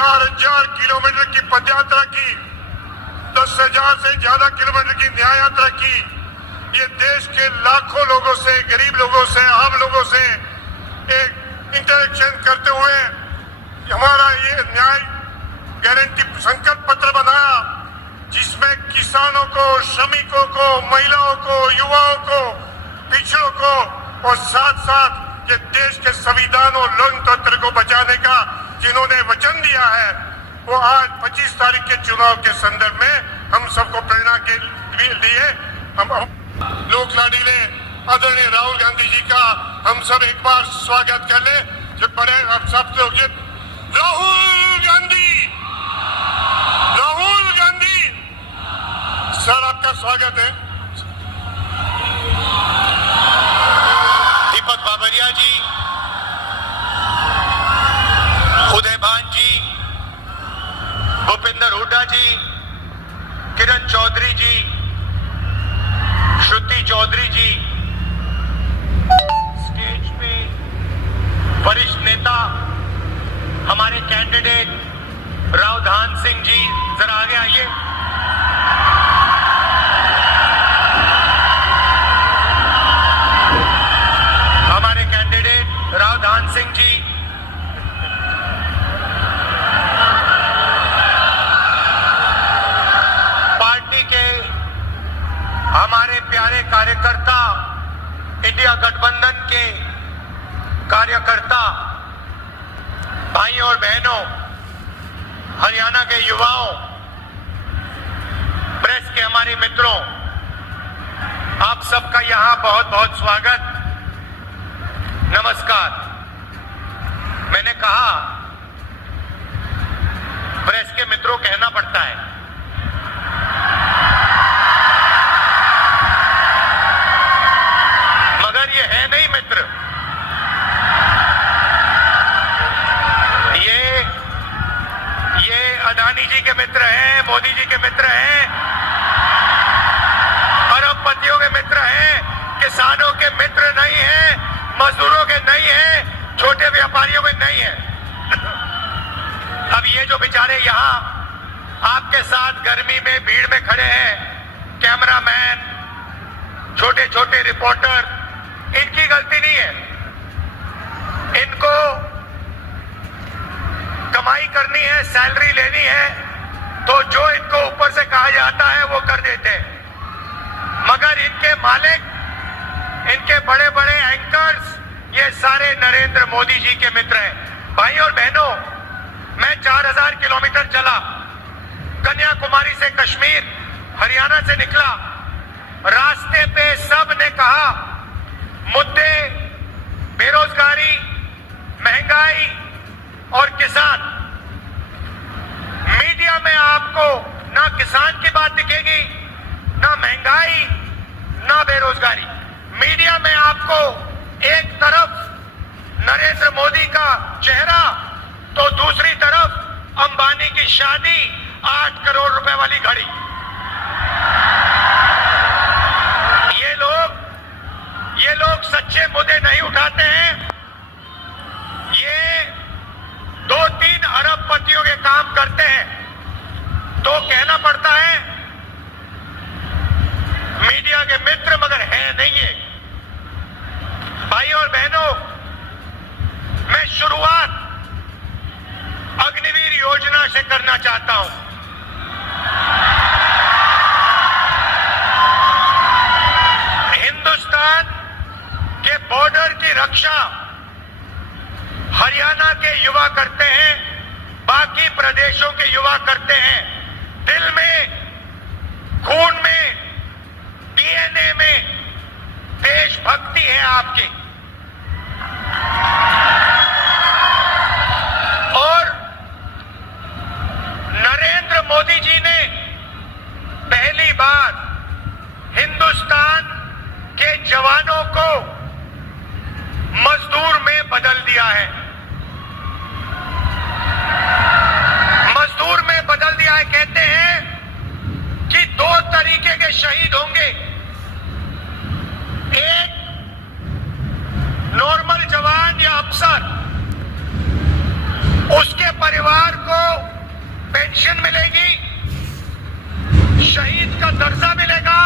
4,000 kilometre की पदयात्रा की, 10,000 से ज्यादा किलोमीटर की न्याय यात्रा की। ये देश के लाखों लोगों से, गरीब लोगों से, आम लोगों से एक इंटरेक्शन करते हुए हमारा ये न्याय गारंटी संकल्प पत्र बनाया, जिसमें किसानों को, श्रमिकों को, महिलाओं को, युवाओं को, पिछड़ों को और साथ साथ ये देश के संविधान और लोकतंत्र को बचाने का जिन्होंने वचन दिया है, वो आज 25 तारीख के चुनाव के संदर्भ में हम सबको प्रेरणा के लिए हम लोक लाडीले आदरणीय राहुल गांधी जी का हम सब एक बार स्वागत कर ले। जो बड़े आप सब लोग राहुल गांधी, राहुल गांधी सर, आपका स्वागत है। दीपक बाबरिया जी, उदय भान जी, भूपिंदर हुड्डा जी, किरण चौधरी जी, श्रुति चौधरी जी, स्टेज पे वरिष्ठ नेता हमारे कैंडिडेट रावधान सिंह जी, जरा आगे आइए। हमारे कैंडिडेट रावधान सिंह जी, पार्टी के हमारे प्यारे कार्यकर्ता, इंडिया गठबंधन के कार्यकर्ता भाई और बहनों, हरियाणा के युवाओं, प्रेस के हमारे मित्रों, आप सबका यहां बहुत बहुत स्वागत, नमस्कार। मैंने कहा प्रेस के मित्रों कहना पड़ता है, मगर ये है नहीं मित्र, ये अदानी जी के मित्र हैं, मोदी जी के मित्र हैं, अरबपतियों के मित्र हैं, किसानों के मित्र नहीं हैं, मजदूरों के नहीं हैं, छोटे व्यापारियों के नहीं हैं। अब ये जो बेचारे यहाँ आपके साथ गर्मी में भीड़ में खड़े हैं, कैमरामैन, छोटे छोटे रिपोर्टर, इनकी गलती नहीं है। इनको कमाई करनी है, सैलरी लेनी है, तो जो इनको ऊपर से कहा जाता है वो कर देते हैं। मगर इनके मालिक, इनके बड़े बड़े एंकर्स, ये सारे नरेंद्र मोदी जी के मित्र हैं। भाई और बहनों, मैं 4,000 किलोमीटर चला, कन्याकुमारी से कश्मीर, हरियाणा से निकला। रास्ते पे सब ने कहा मुद्दे बेरोजगारी, महंगाई और किसान। मीडिया में आपको ना किसान की बात दिखेगी, ना महंगाई, ना बेरोजगारी। मीडिया में आपको एक तरफ नरेंद्र मोदी का चेहरा, तो दूसरी तरफ अंबानी की शादी, 8 करोड़ रुपए वाली घड़ी। ये लोग सच्चे मुद्दे नहीं उठाते हैं। ये 2-3 अरबपतियों के काम करते हैं, तो कहना पड़ता है मीडिया के मित्र, मगर है नहीं है। भाई और बहनों, मैं शुरुआत अग्निवीर योजना से करना चाहता हूं। हिंदुस्तान के बॉर्डर की रक्षा हरियाणा के युवा करते हैं, बाकी प्रदेशों के युवा करते हैं। दिल में, खून में, डीएनए में देशभक्ति है आपकी। और नरेंद्र मोदी जी ने पहली बार हिंदुस्तान के जवानों को मजदूर में बदल दिया है। मजदूर में बदल दिया है। कहते हैं कि 2 तरीके के शहीद होंगे, एक नॉर्मल जवान या अफसर, उसके परिवार को पेंशन मिलेगी, शहीद का दर्जा मिलेगा,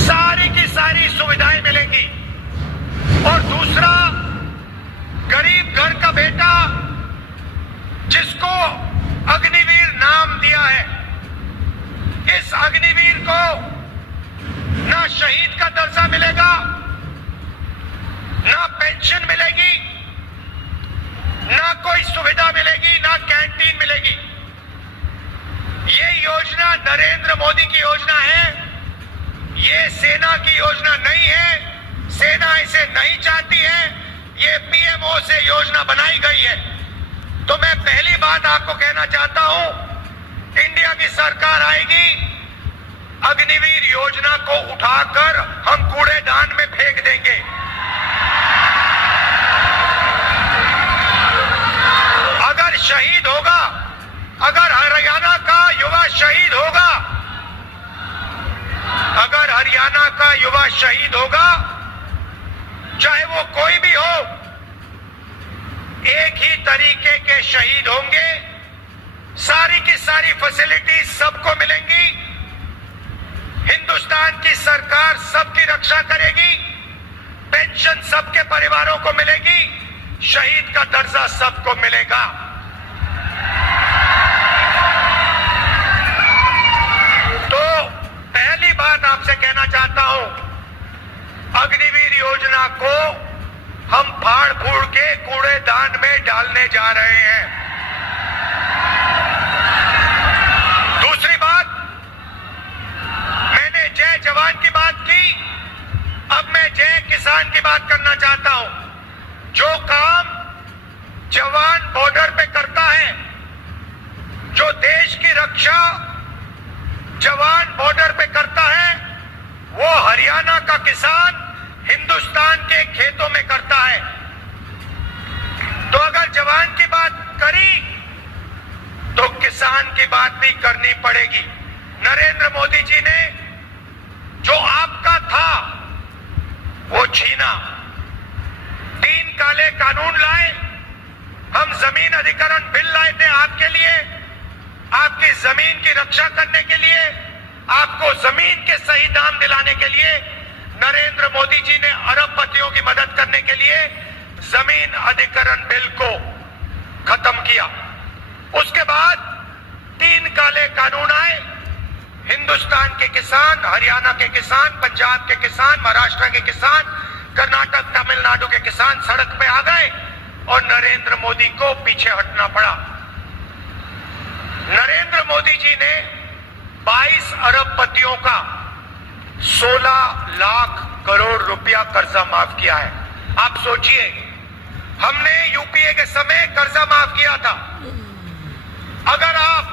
सारी की सारी सुविधाएं मिलेंगी। और दूसरा, गरीब घर का बेटा जिसको अग्निवीर नाम दिया है, इस अग्निवीर को ना शहीद का दर्जा मिलेगा, ना पेंशन मिलेगी, ना कोई सुविधा मिलेगी, ना कैंटीन मिलेगी। ये योजना नरेंद्र मोदी की योजना है, ये सेना की योजना नहीं है। सेना इसे नहीं चाहती है, ये पीएमओ से योजना बनाई गई है। तो मैं पहली बात आपको कहना चाहता हूं, इंडिया की सरकार आएगी, अग्निवीर योजना को उठाकर हम कूड़ेदान में फेंक देंगे। अगर शहीद होगा, अगर हरियाणा का युवा शहीद होगा, अगर हरियाणा का युवा शहीद होगा, चाहे वो कोई भी हो, एक ही तरीके के शहीद होंगे, सारी की सारी फैसिलिटीज सबको मिलेंगी, हिंदुस्तान की सरकार सबकी रक्षा करेगी, पेंशन सबके परिवारों को मिलेगी, शहीद का दर्जा सबको मिलेगा। तो पहली बात आपसे कहना चाहता हूं, अग्निवीर योजना को हम फाड़ फूड़ के कूड़ेदान में डालने जा रहे हैं। दूसरी बात, मैंने जय जवान की बात की, अब मैं जय किसान की बात करना चाहता हूं। जो काम जवान बॉर्डर पे करता है, जो देश की रक्षा जवान बॉर्डर पे करता है, वो हरियाणा का किसान हिंदुस्तान के खेतों में करता है। तो अगर जवान की बात करी तो किसान की बात भी करनी पड़ेगी। नरेंद्र मोदी जी ने जो आपका था वो छीना, 3 काले कानून लाए, हम जमीन अधिग्रहण बिल लाए थे आपके लिए, आपकी जमीन की रक्षा करने के लिए, आपको जमीन के सही दाम दिलाने के लिए। नरेंद्र मोदी जी ने अरबपतियों की मदद करने के लिए जमीन अधिग्रहण बिल को खत्म किया। उसके बाद 3 काले कानून आए, हिंदुस्तान के किसान, हरियाणा के किसान, पंजाब के किसान, महाराष्ट्र के किसान, कर्नाटक, तमिलनाडु के किसान सड़क पे आ गए और नरेंद्र मोदी को पीछे हटना पड़ा। नरेंद्र मोदी जी ने 22 अरबपतियों का 16 लाख करोड़ रुपया कर्जा माफ किया है। आप सोचिए, हमने यूपीए के समय कर्जा माफ किया था। अगर आप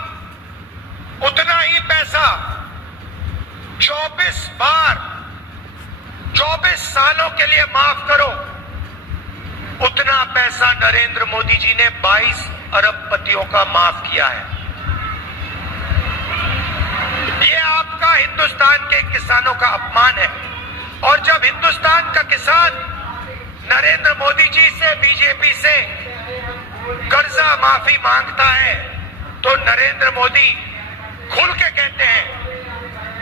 उतना ही पैसा 24 बार 24 सालों के लिए माफ करो, उतना पैसा नरेंद्र मोदी जी ने 22 अरबपतियों का माफ किया है। ये आपका हिंदुस्तान के किसानों का अपमान है। और जब हिंदुस्तान का किसान नरेंद्र मोदी जी से, बीजेपी से कर्जा माफी मांगता है, तो नरेंद्र मोदी खुल के कहते हैं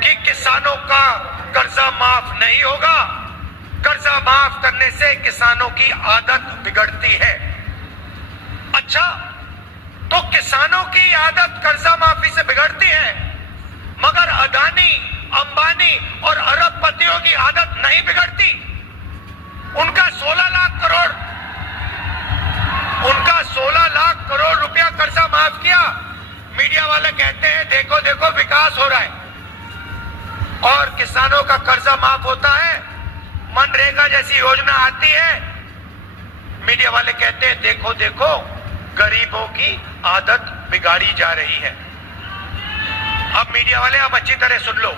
कि किसानों का कर्जा माफ नहीं होगा, कर्जा माफ करने से किसानों की आदत बिगड़ती है। अच्छा, तो किसानों की आदत कर्जा माफी से बिगड़ती है, मगर अदानी, अंबानी और अरबपतियों की आदत नहीं बिगड़ती। उनका 16 लाख करोड़ रुपया कर्जा माफ किया। मीडिया वाले कहते हैं देखो देखो विकास हो रहा है, और किसानों का कर्जा माफ होता है, मनरेगा जैसी योजना आती है, मीडिया वाले कहते हैं देखो देखो गरीबों की आदत बिगाड़ी जा रही है। अब मीडिया वाले आप अच्छी तरह सुन लो,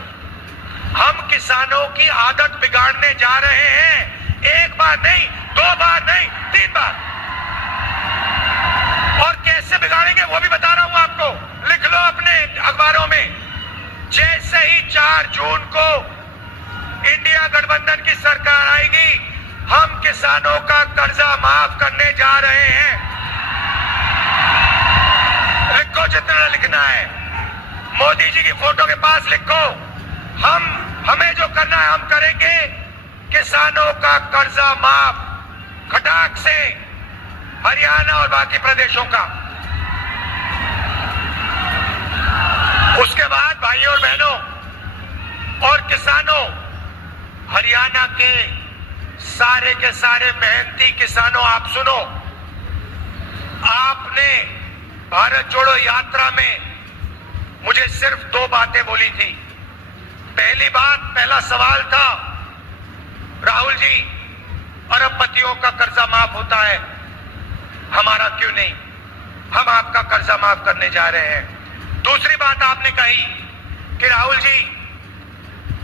हम किसानों की आदत बिगाड़ने जा रहे हैं। 1 बार नहीं, 2 बार नहीं, 3 बार। और कैसे बिगाड़ेंगे वो भी बता रहा हूं आपको, लिख लो अपने अखबारों में। जैसे ही 4 जून को इंडिया गठबंधन की सरकार आएगी, हम किसानों का कर्जा माफ करने जा रहे हैं। लिखो जितना लिख देना है। मोदी जी की फोटो के पास लिखो, हमें जो करना है हम करेंगे। किसानों का कर्जा माफ खटाक से, हरियाणा और बाकी प्रदेशों का। उसके बाद भाइयों और बहनों और किसानों, हरियाणा के सारे मेहनती किसानों, आप सुनो। आपने भारत जोड़ो यात्रा में मुझे सिर्फ 2 बातें बोली थी। पहला सवाल था, राहुल जी, अरबपतियों का कर्जा माफ होता है, हमारा क्यों नहीं? हम आपका कर्जा माफ करने जा रहे हैं। दूसरी बात आपने कही कि राहुल जी,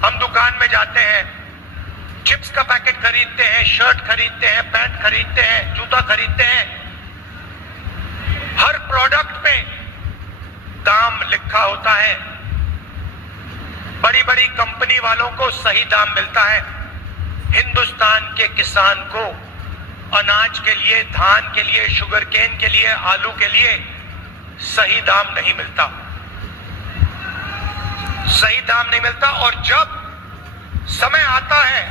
हम दुकान में जाते हैं, चिप्स का पैकेट खरीदते हैं, शर्ट खरीदते हैं, पैंट खरीदते हैं, जूता खरीदते हैं, हर प्रोडक्ट पे दाम लिखा होता है। बड़ी बड़ी कंपनी वालों को सही दाम मिलता है, हिंदुस्तान के किसान को अनाज के लिए, धान के लिए, शुगर केन के लिए, आलू के लिए सही दाम नहीं मिलता, सही दाम नहीं मिलता। और जब समय आता है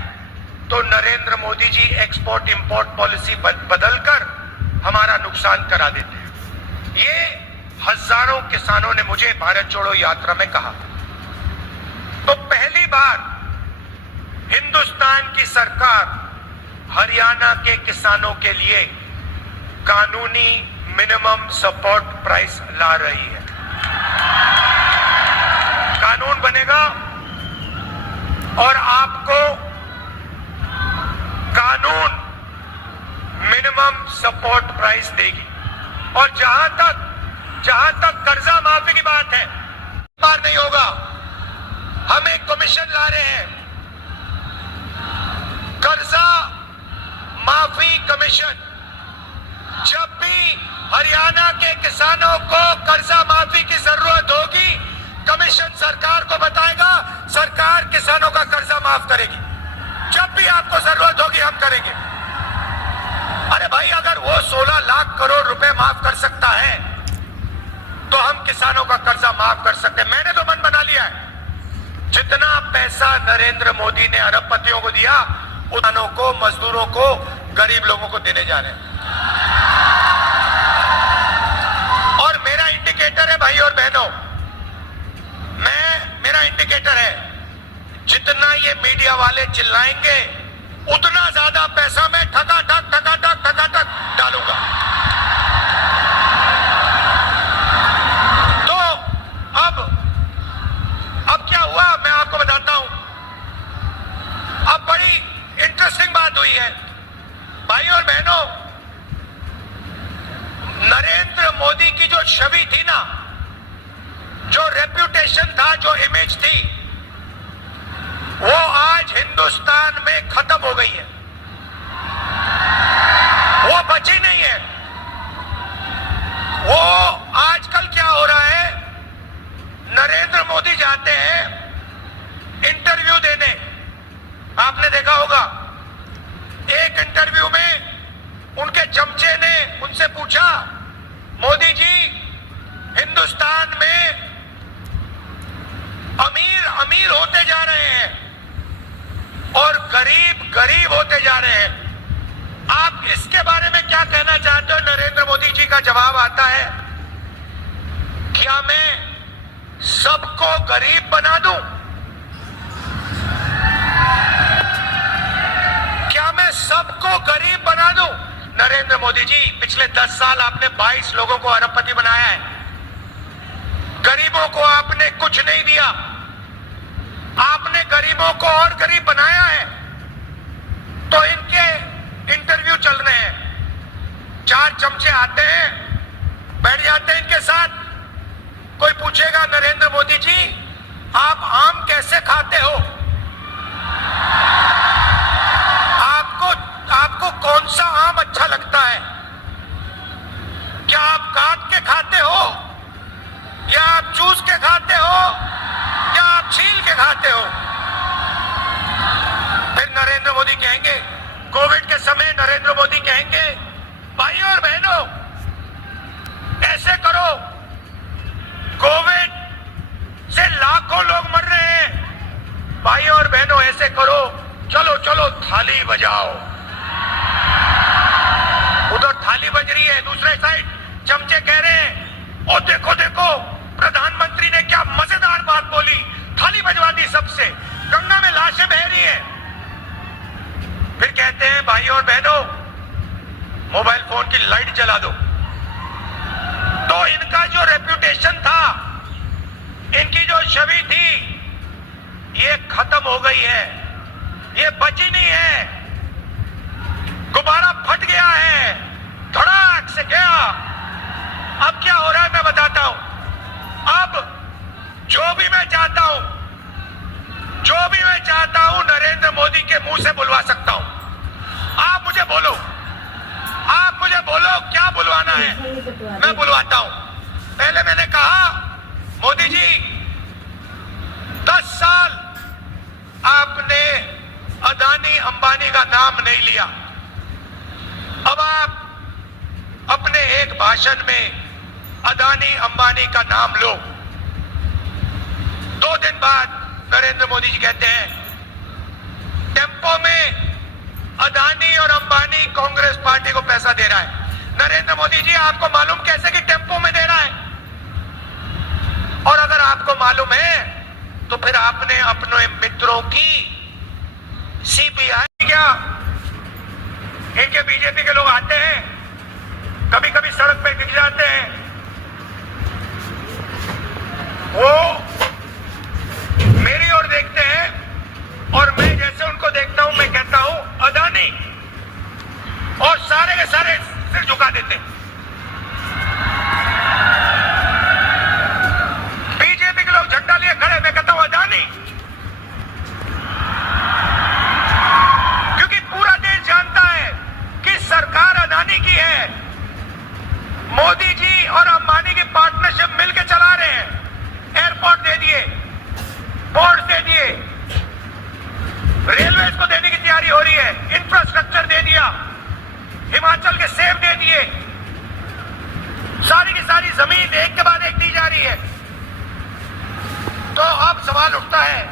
तो Narendra Modi ji export import policy बदलकर हमारा नुकसान करा देते हैं। ये हजारों किसानों ने मुझे भारत जोड़ो यात्रा में कहा। तो पहली बार हिंदुस्तान की सरकार हरियाणा के किसानों के लिए कानूनी मिनिमम सपोर्ट प्राइस ला रही है। कानून बनेगा और आपको कानून मिनिमम सपोर्ट प्राइस देगी। और जहां तक कर्जा माफी की बात है, बार नहीं होगा। हम एक कमीशन ला रहे हैं, कर्जा माफी कमीशन। जब भी हरियाणा के किसानों को कर्जा माफी की जरूरत होगी, कमीशन सरकार को बताएगा, सरकार किसानों का कर्जा माफ करेगी। जब भी आपको जरूरत होगी हम करेंगे। अरे भाई, अगर वो 16 लाख करोड़ रुपए माफ कर सकता है तो हम किसानों का कर्जा माफ कर सकते हैं। मैंने तो मन बना लिया है, जितना पैसा नरेंद्र मोदी ने अरबपतियों को दिया, किसानों को, मजदूरों को, गरीब लोगों को देने जा रहे हैं। और मेरा इंडिकेटर है भाई और बहनों, मेरा इंडिकेटर है, जितना ये मीडिया वाले चिल्लाएंगे उतना ज्यादा पैसा मैं ठकाठक डालूंगा। तो अब क्या हुआ मैं आपको बताता हूं। अब बड़ी इंटरेस्टिंग बात हुई है भाई और बहनों। नरेंद्र मोदी की जो छवि थी ना, जो रेप्यूटेशन था, जो इमेज थी, वो आज हिंदुस्तान में खत्म हो गई है, वो बची नहीं है। वो आजकल क्या हो रहा है, नरेंद्र मोदी जाते हैं इंटरव्यू देने, आपने देखा होगा, एक इंटरव्यू में उनके चमचे ने उनसे पूछा, मोदी जी, हिंदुस्तान में अमीर होते जा रहे हैं और गरीब होते जा रहे हैं, आप इसके बारे में क्या कहना चाहते हो? नरेंद्र मोदी जी का जवाब आता है, क्या मैं सबको गरीब बना दूं? क्या मैं सबको गरीब बना दूं? नरेंद्र मोदी जी, पिछले 10 साल आपने 22 लोगों को अरबपति बनाया है, गरीबों को आपने कुछ नहीं दिया, आपने गरीबों को और गरीब बनाया है। तो इनके इंटरव्यू चल रहे हैं, 4 चमचे आते हैं, बैठ जाते हैं इनके साथ, कोई पूछेगा, नरेंद्र मोदी जी, आप आम कैसे खाते हो? आपको कौन सा आम अच्छा लगता है? क्या आप काट के खाते हो, या आप चूस के खाते हो, या आप छील के खाते हो? फिर नरेंद्र मोदी कहेंगे, कोविड के समय नरेंद्र मोदी कहेंगे, भाइयों और बहनों, ऐसे करो, गो थाली बजाओ। उधर थाली बज रही है, दूसरे साइड चमचे कह रहे हैं ओ देखो देखो प्रधानमंत्री ने क्या मजेदार बात बोली, थाली बजवा दी सबसे, गंगा में लाशें बह रही हैं। फिर कहते हैं भाइयों और बहनों मोबाइल फोन की लाइट जला दो। तो इनका जो रेप्यूटेशन था, इनकी जो छवि थी, ये खत्म हो गई है, ये बची नहीं है। गुब्बारा फट गया है, धड़ाक से गया। अब क्या हो रहा है मैं बताता हूं। अब जो भी मैं चाहता हूं नरेंद्र मोदी के मुंह से बुलवा सकता हूं। आप मुझे बोलो क्या बुलवाना है, मैं बुलवाता हूं। पहले मैंने कहा मोदी जी 10 साल आपने अदानी अंबानी का नाम नहीं लिया, अब आप अपने एक भाषण में अदानी अंबानी का नाम लो। 2 दिन बाद नरेंद्र मोदी जी कहते हैं टेम्पो में अदानी और अंबानी कांग्रेस पार्टी को पैसा दे रहा है। नरेंद्र मोदी जी आपको मालूम कैसे कि टेम्पो में दे रहा है? और अगर आपको मालूम है तो फिर आपने अपने मित्रों की सीबीआई क्या, इनके बीजेपी के लोग आते हैं, कभी कभी सड़क पे दिख जाते हैं, वो मेरी ओर देखते हैं और मैं जैसे उनको देखता हूं मैं कहता हूं अदानी, और सारे के सारे सिर झुका देते हैं। बीजेपी के लोग झंडा लिए खड़े, मैं कहता हूं अदानी, क्योंकि पूरा देश जानता है कि सरकार अदानी की है। मोदी जी और अंबानी की पार्टनरशिप मिलकर चला रहे हैं। एयरपोर्ट दे दिए, पोर्ट दे दिए, रेलवे को देने की तैयारी हो रही है, इंफ्रास्ट्रक्चर दे दिया, हिमाचल के सेब दे दिए, सारी की सारी जमीन एक के बाद एक दी जा रही है। तो अब सवाल उठता है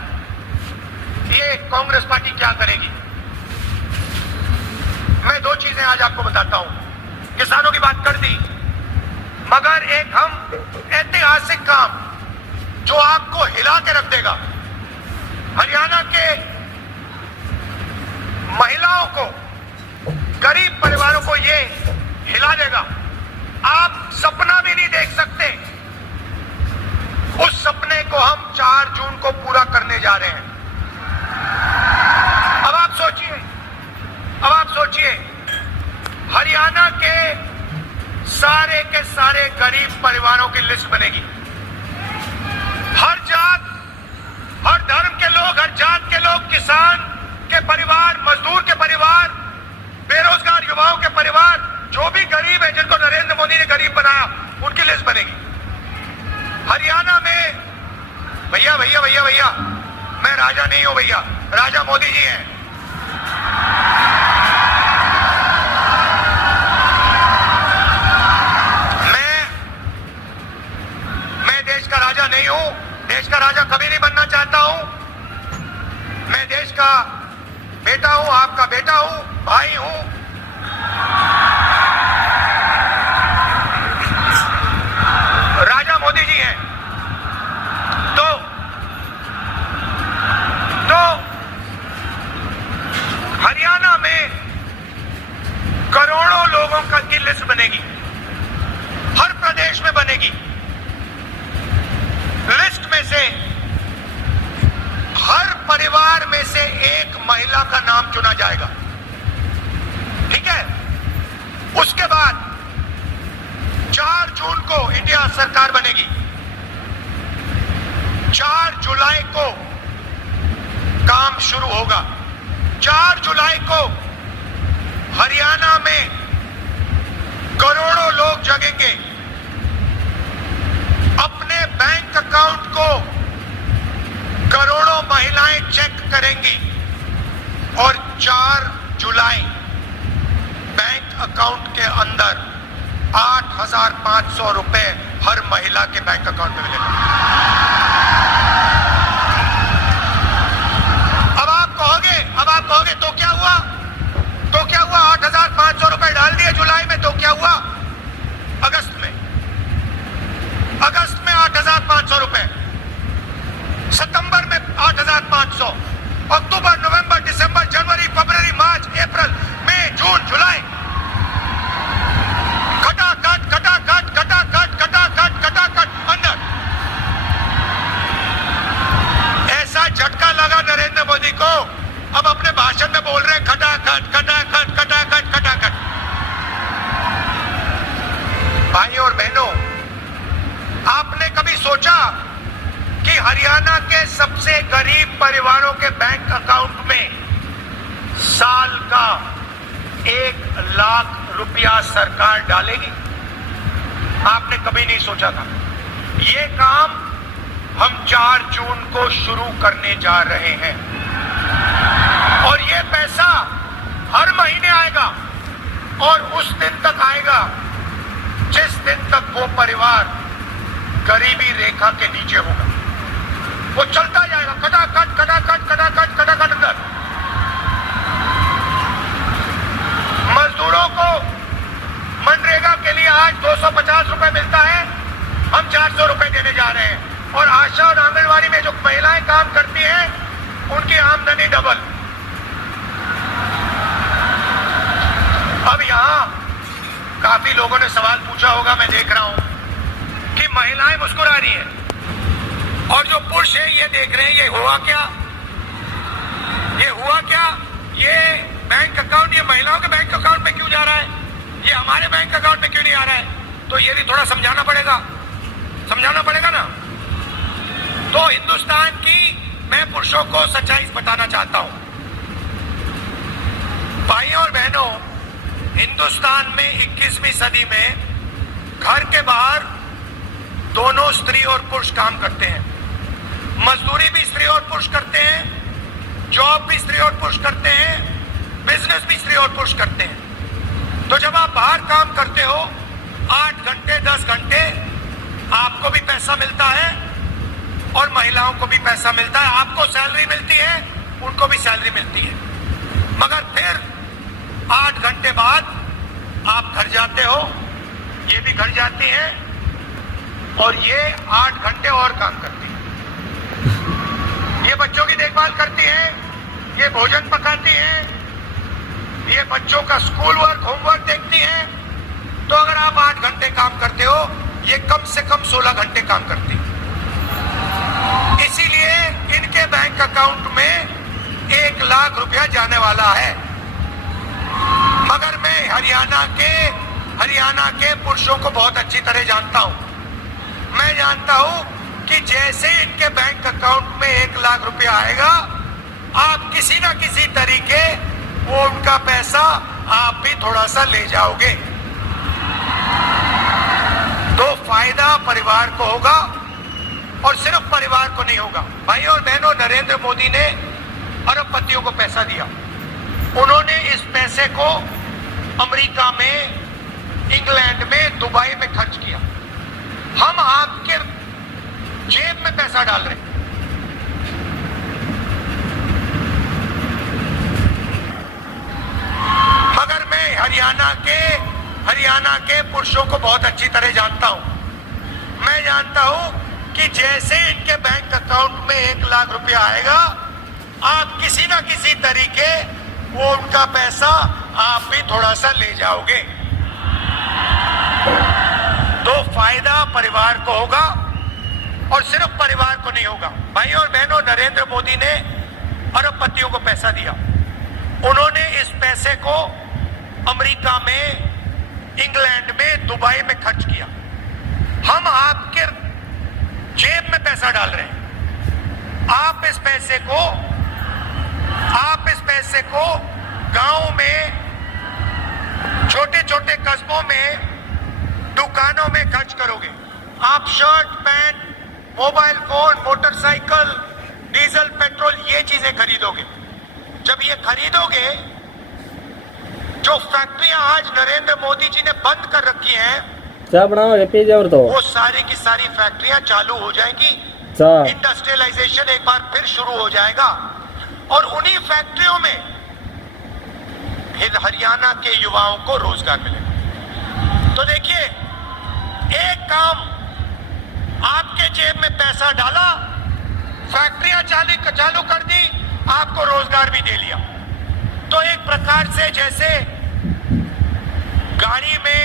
ये कांग्रेस पार्टी क्या करेगी? मैं 2 चीजें आज आपको बताता हूं। किसानों की बात कर दी, मगर एक हम ऐतिहासिक काम जो आपको हिला के रख देगा, हरियाणा के महिलाओं को, गरीब परिवारों को ये हिला देगा। आप सपना भी नहीं देख सकते, उस सपने को हम 4 जून को पूरा करने जा रहे हैं। अब आप सोचिए हरियाणा के सारे गरीब परिवारों की लिस्ट बनेगी। हर जात, हर धर्म के लोग, हर जात के लोग, किसान के परिवार, मजदूर के परिवार, बेरोजगार युवाओं के परिवार, जो भी गरीब है, जिनको नरेंद्र मोदी ने गरीब बनाया, उनकी लिस्ट बनेगी। हरियाणा में भैया मैं राजा नहीं हूं भैया, राजा मोदी जी हैं। मैं देश का राजा नहीं हूं, देश का राजा कभी नहीं बनना चाहता हूं। मैं देश का बेटा हूं, आपका बेटा हूं, भाई हूं। राजा मोदी जी हैं। तो हरियाणा में करोड़ों लोगों की लिस्ट बनेगी, हर प्रदेश में बनेगी। लिस्ट में से हर परिवार में से एक महिला का नाम चुना जाएगा, ठीक है? उसके बाद 4 जून को इंडिया सरकार बनेगी। 4 जुलाई को काम शुरू होगा। 4 जुलाई को हरियाणा में करोड़ों लोग जगेंगे, अपने बैंक अकाउंट को करोड़ों महिलाएं चेक करेंगी और 4 जुलाई बैंक अकाउंट के अंदर 8,500 रुपए हर महिला के बैंक अकाउंट में मिलेगा। अब आप कहोगे तो क्या हुआ? रुपए डाल दिए जुलाई में, तो क्या हुआ? अगस्त में 8,500 रुपए, सितंबर में 8,500, अक्टूबर, नवंबर, दिसंबर, जनवरी, फरवरी, मार्च, अप्रैल, मई, जून, जुलाई, खटाखट खटाखट खटाखट खटाखट खटाखट अंदर। ऐसा झटका लगा नरेंद्र मोदी को, अब अपने भाषण में बोल रहे हैं खटाखट खटाखट खटाखट खटाखट। भाइयों और बहनों, आपने कभी सोचा कि हरियाणा के सबसे गरीब परिवारों के बैंक अकाउंट में साल का 1 लाख रुपया सरकार डालेगी? आपने कभी नहीं सोचा था। ये काम हम 4 जून को शुरू करने जा रहे हैं और ये पैसा हर महीने आएगा और उस दिन तक आएगा जिस दिन तक वो परिवार गरीबी रेखा के नीचे होगा। वो चलता जाएगा खटाखट खटाखट खटाखट खटाखट अंदर। मजदूरों को मनरेगा के लिए आज 250 रुपए मिलता है, हम 400 रुपए देने जा रहे हैं। और आशा और आंगनवाड़ी में जो महिलाएं काम करती हैं, उनकी आमदनी डबल। अब यहां काफी लोगों ने सवाल पूछा होगा, मैं देख रहा हूं कि महिलाएं मुस्कुरा रही हैं और जो पुरुष है ये देख रहे हैं। ये हुआ क्या? ये हुआ क्या? ये बैंक अकाउंट, ये महिलाओं के बैंक अकाउंट में क्यों जा रहा है? ये हमारे बैंक अकाउंट में क्यों नहीं आ रहा है? तो ये भी थोड़ा समझाना पड़ेगा ना। तो हिंदुस्तान की मैं पुरुषों को सच्चाई बताना चाहता हूं। भाइयों और बहनों, हिंदुस्तान में 21वीं सदी में घर के बाहर दोनों स्त्री और पुरुष काम करते हैं। मजदूरी भी स्त्री और पुरुष करते हैं, जॉब भी स्त्री और पुरुष करते हैं, बिजनेस भी स्त्री और पुरुष करते हैं। तो जब आप बाहर काम करते हो 8 घंटे 10 घंटे, आपको भी पैसा मिलता है और महिलाओं को भी पैसा मिलता है। आपको सैलरी मिलती है, उनको भी सैलरी मिलती है। मगर फिर 8 घंटे बाद आप घर जाते हो, ये भी घर जाती हैं और ये 8 घंटे और काम करती है। ये बच्चों की देखभाल करती है, ये भोजन पकाती है, ये बच्चों का स्कूल वर्क, होमवर्क देखती हैं। तो अगर आप 8 घंटे काम करते हो, ये कम से कम 16 घंटे काम करती है। इसीलिए इनके बैंक अकाउंट में 1 लाख रुपया जाने वाला है। मगर मैं हरियाणा के पुरुषों को बहुत अच्छी तरह जानता हूं। मैं जानता हूं कि जैसे इनके बैंक अकाउंट में 1 लाख रुपया आएगा, आप किसी ना किसी तरीके वो उनका पैसा आप भी थोड़ा सा ले जाओगे। तो फायदा परिवार को होगा और सिर्फ परिवार को नहीं होगा। भाइयों और बहनों, नरेंद्र मोदी ने अरबपतियों को पैसा दिया। उन्होंने इस पैसे को अमेरिका में, इंग्लैंड में, दुबई में खर्च किया। हम आपके जेब में पैसा डाल रहे हैं। मगर मैं हरियाणा के पुरुषों को बहुत अच्छी तरह जानता हूं। मैं जानता हूं कि जैसे इनके बैंक अकाउंट में 1 लाख रुपया आएगा, आप किसी ना किसी तरीके वो उनका पैसा आप भी थोड़ा सा ले जाओगे। तो फायदा परिवार को होगा और सिर्फ परिवार को नहीं होगा। भाइयों और बहनों, नरेंद्र मोदी ने अरबपतियों को पैसा दिया। उन्होंने इस पैसे को अमेरिका में, इंग्लैंड में, दुबई में खर्च किया। हम आपके जेब में पैसा डाल रहे हैं। आप इस पैसे को गांव में, छोटे छोटे कस्बों में, दुकानों में खर्च करोगे। आप shirt, pant, mobile phone, motorcycle, diesel, petrol, ये चीजें खरीदोगे। जब ये खरीदोगे, जो फैक्ट्रियां आज नरेंद्र मोदी जी ने बंद कर रखी हैं, क्या बनाओगे पिज्जा? और तो वो सारी की सारी फैक्ट्रियां चालू हो जाएंगी। इंडस्ट्रियलाइजेशन एक बार फिर शुरू हो जाएगा और उन्हीं फैक्ट्रियों में हरियाणा के युवाओं को रोजगार मिलेगा। तो देखिए, एक काम, आपके जेब में पैसा डाला, फैक्ट्रियां चालू कर दी, आपको रोजगार भी दे लिया। तो एक प्रकार से जैसे गाड़ी में,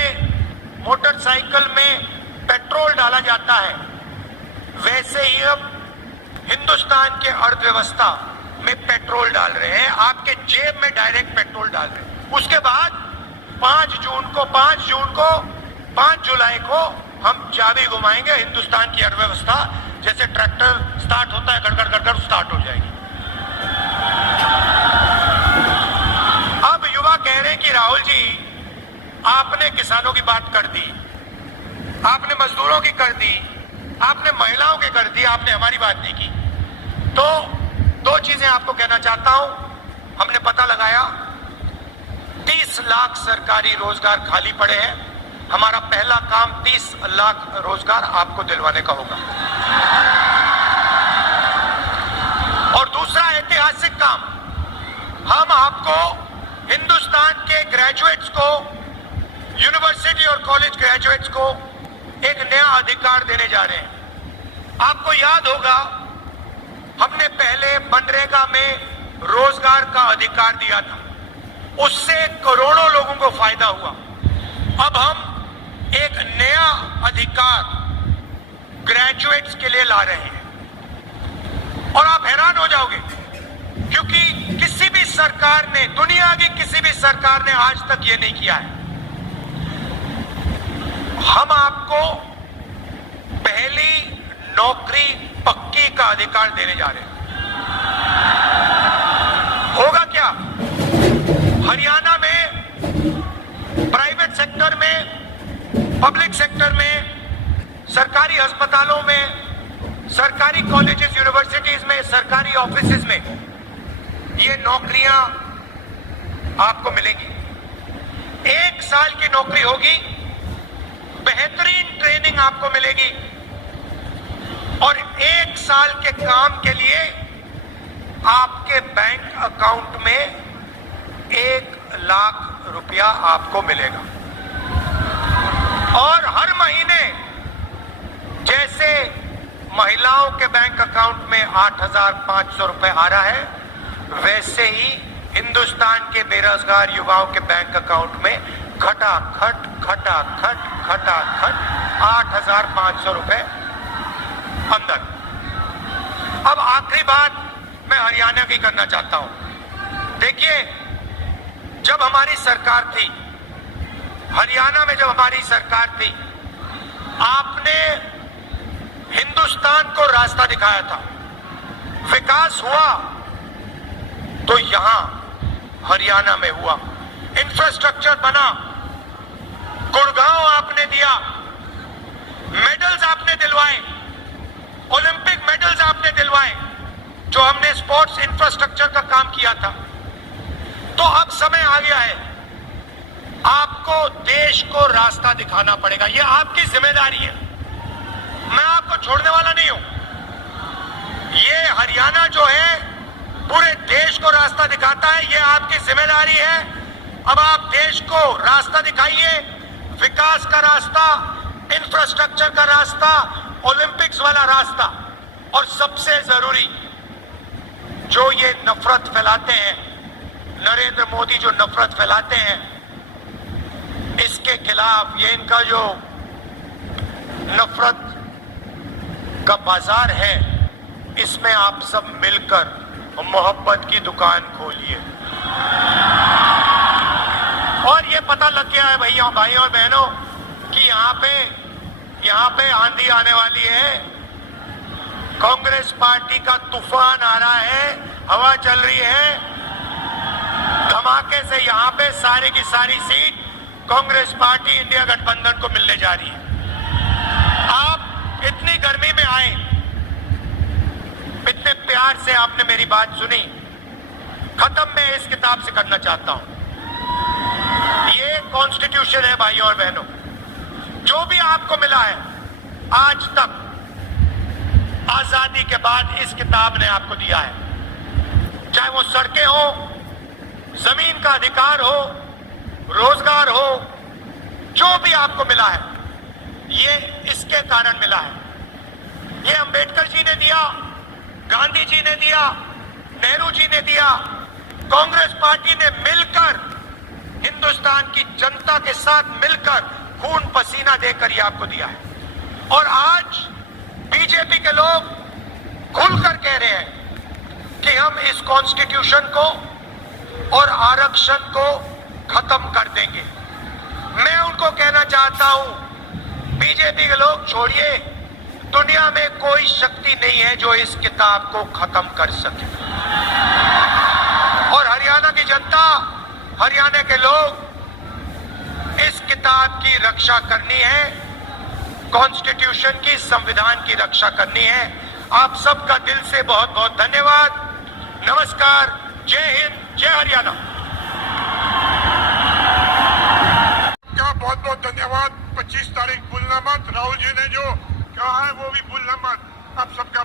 मोटरसाइकिल में पेट्रोल डाला जाता है, वैसे ही अब हिंदुस्तान के अर्थव्यवस्था में पेट्रोल डाल रहे हैं, आपके जेब में डायरेक्ट पेट्रोल डाल रहे हैं। उसके बाद 5 जुलाई को हम चाबी घुमाएंगे, हिंदुस्तान की अर्थव्यवस्था जैसे ट्रैक्टर स्टार्ट होता है, गड़गड़ गड़गड़ स्टार्ट हो जाएगी। अब युवा कह रहे हैं कि राहुल जी, आपने किसानों की बात कर दी, आपने मजदूरों की कर दी, आपने महिलाओं की कर दी, आपने हमारी बात नहीं की। तो 2 चीजें आपको कहना चाहता हूं। हमने पता लगाया 30 लाख सरकारी रोजगार खाली पड़े हैं। हमारा पहला काम 30 लाख रोजगार आपको दिलवाने का होगा। और दूसरा ऐतिहासिक काम, हम आपको हिंदुस्तान के ग्रेजुएट्स को, यूनिवर्सिटी और कॉलेज ग्रेजुएट्स को एक नया अधिकार देने जा रहे हैं। आपको याद होगा, हमने पहले मनरेगा में रोजगार का अधिकार दिया था, उससे करोड़ों लोगों को फायदा हुआ। अब हम एक नया अधिकार ग्रेजुएट्स के लिए ला रहे हैं। और आप हैरान हो जाओगे, क्योंकि किसी भी सरकार ने, दुनिया की किसी भी सरकार ने आज तक ये नहीं किया है। हम आपको पहली नौकरी पक्की का अधिकार देने जा रहे हैं। होगा क्या? हरियाणा में प्राइवेट सेक्टर में, पब्लिक सेक्टर में, सरकारी अस्पतालों में, सरकारी कॉलेजेस, यूनिवर्सिटीज में, सरकारी ऑफिसेज में ये नौकरियां आपको मिलेंगी। 1 साल की नौकरी होगी, बेहतरीन ट्रेनिंग आपको मिलेगी और 1 साल के काम के लिए आपके बैंक अकाउंट में 1 लाख रुपया आपको मिलेगा। और हर महीने जैसे महिलाओं के बैंक अकाउंट में 8,500 रुपए आ रहा है, वैसे ही हिंदुस्तान के बेरोजगार युवाओं के बैंक अकाउंट में खटाखट 8,500 रुपए अंदर। अब आखिरी बात मैं हरियाणा की करना चाहता हूं। देखिए, जब हमारी सरकार थी, हरियाणा में जब हमारी सरकार थी, आपने हिंदुस्तान को रास्ता दिखाया था। विकास हुआ तो यहां हरियाणा में हुआ, इंफ्रास्ट्रक्चर बना, गुड़गांव आपने दिया, मेडल्स आपने दिलवाए, ओलंपिक मेडल्स आपने दिलवाए, जो हमने स्पोर्ट्स इंफ्रास्ट्रक्चर का काम किया था। तो अब समय आ गया है, आपको देश को रास्ता दिखाना पड़ेगा। यह आपकी जिम्मेदारी है, मैं आपको छोड़ने वाला नहीं हूं। ये हरियाणा जो है पूरे देश को रास्ता दिखाता है, यह आपकी जिम्मेदारी है। अब आप देश को रास्ता दिखाइए, विकास का रास्ता, इंफ्रास्ट्रक्चर का रास्ता, ओलंपिक्स वाला रास्ता। और सबसे जरूरी, जो ये नफरत फैलाते हैं, नरेंद्र मोदी जो नफरत फैलाते हैं, इसके खिलाफ, ये इनका जो नफरत का बाजार है, इसमें आप सब मिलकर मोहब्बत की दुकान खोलिए। और ये पता लग गया है भैया, भाई और बहनों, कि यहाँ पे आंधी आने वाली है, कांग्रेस पार्टी का तूफान आ रहा है, हवा चल रही है, धमाके से यहाँ पे सारी की सारी सीट कांग्रेस पार्टी इंडिया गठबंधन को मिलने जा रही है। आप इतनी गर्मी में आए, इतने प्यार से आपने मेरी बात सुनी। खत्म मैं इस किताब से करना चाहता हूं। ये कॉन्स्टिट्यूशन है भाइयों और बहनों, जो भी आपको मिला है आज तक, आजादी के बाद इस किताब ने आपको दिया है। चाहे वो सड़कें हो, जमीन का अधिकार हो, रोजगार हो, जो भी आपको मिला है ये इसके कारण मिला है। ये अंबेडकर जी ने दिया, गांधी जी ने दिया, नेहरू जी ने दिया, कांग्रेस पार्टी ने मिलकर, हिंदुस्तान की जनता के साथ मिलकर खून पसीना देकर ये आपको दिया है। और आज बीजेपी के लोग खुलकर कह रहे हैं कि हम इस कॉन्स्टिट्यूशन को और आरक्षण को खत्म कर देंगे। मैं उनको कहना चाहता हूं, बीजेपी के लोग छोड़िए, दुनिया में कोई शक्ति नहीं है जो इस किताब को खत्म कर सके। और हरियाणा की जनता, हरियाणा के लोग इस किताब की रक्षा करनी है, कॉन्स्टिट्यूशन की, संविधान की रक्षा करनी है। आप सबका दिल से बहुत बहुत धन्यवाद। नमस्कार, जय हिंद, जय हरियाणा। का बहुत बहुत धन्यवाद। 25 तारीख भूलना मत। राहुल जी ने जो कहा है वो भी भूलना मत। आप सबका